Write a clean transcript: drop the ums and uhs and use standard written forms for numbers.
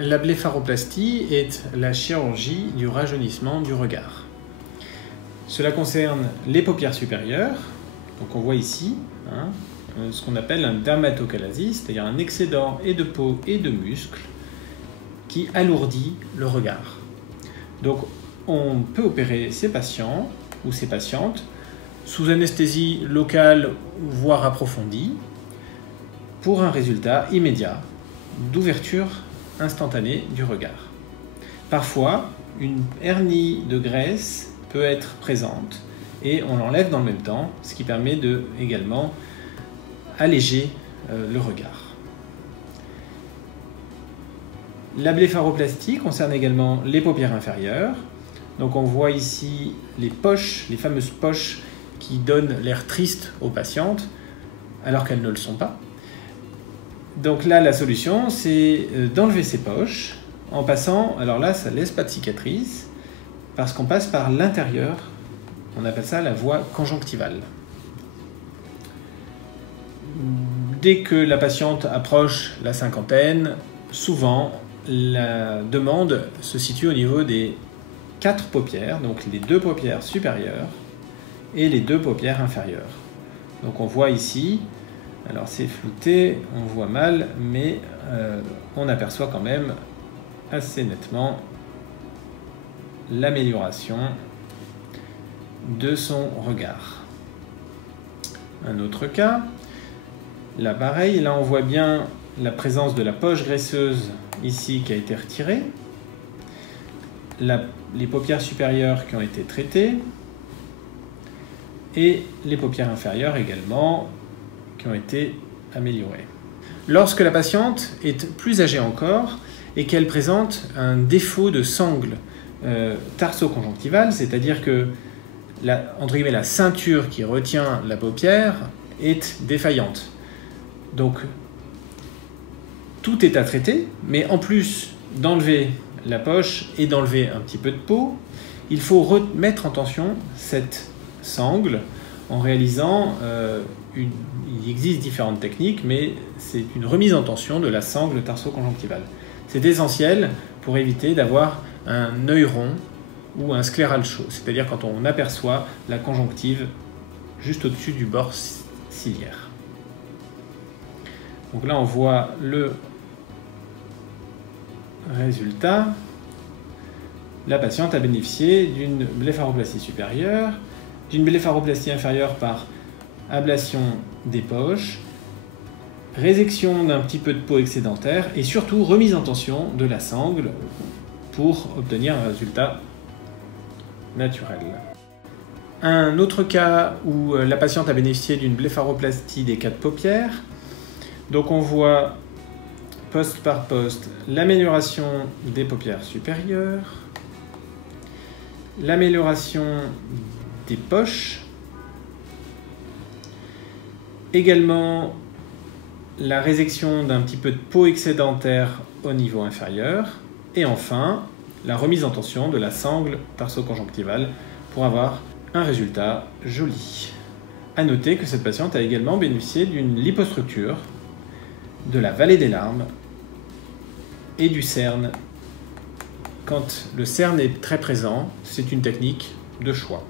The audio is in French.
La blépharoplastie est la chirurgie du rajeunissement du regard. Cela concerne les paupières supérieures. Donc on voit ici ce qu'on appelle un dermatochalasie, c'est-à-dire un excédent et de peau et de muscles qui alourdit le regard. Donc on peut opérer ces patients ou ces patientes sous anesthésie locale voire approfondie pour un résultat immédiat d'ouverture instantanée du regard. Parfois, une hernie de graisse peut être présente et on l'enlève dans le même temps, ce qui permet de également alléger le regard. La blépharoplastie concerne également les paupières inférieures. Donc on voit ici les poches, les fameuses poches qui donnent l'air triste aux patientes alors qu'elles ne le sont pas. Donc là, la solution, c'est d'enlever ces poches en passant, alors là, ça ne laisse pas de cicatrice, parce qu'on passe par l'intérieur, on appelle ça la voie conjonctivale. Dès que la patiente approche la cinquantaine, souvent, la demande se situe au niveau des 4 paupières, donc les 2 paupières supérieures et les 2 paupières inférieures. Donc on voit ici, alors c'est flouté, on voit mal, mais on aperçoit quand même assez nettement l'amélioration de son regard. Un autre cas, là pareil, là on voit bien la présence de la poche graisseuse ici qui a été retirée, les paupières supérieures qui ont été traitées et les paupières inférieures également qui ont été améliorées. Lorsque la patiente est plus âgée encore et qu'elle présente un défaut de sangle tarso-conjonctivale, c'est-à-dire que entre guillemets, la ceinture qui retient la paupière est défaillante. Donc tout est à traiter, mais en plus d'enlever la poche et d'enlever un petit peu de peau, il faut remettre en tension cette sangle en réalisant il existe différentes techniques, mais c'est une remise en tension de la sangle tarso-conjonctivale. C'est essentiel pour éviter d'avoir un œil rond ou un scléral chaud, c'est-à-dire quand on aperçoit la conjonctive juste au-dessus du bord ciliaire. Donc là, on voit le résultat. La patiente a bénéficié d'une blépharoplastie supérieure, d'une blépharoplastie inférieure par ablation des poches, résection d'un petit peu de peau excédentaire et surtout remise en tension de la sangle pour obtenir un résultat naturel. Un autre cas où la patiente a bénéficié d'une blépharoplastie des 4 paupières. Donc on voit poste par poste l'amélioration des paupières supérieures, l'amélioration des poches, également la résection d'un petit peu de peau excédentaire au niveau inférieur, et enfin la remise en tension de la sangle tarso-conjonctivale pour avoir un résultat joli. A noter que cette patiente a également bénéficié d'une lipostructure, de la vallée des larmes et du cerne. Quand le cerne est très présent, c'est une technique de choix.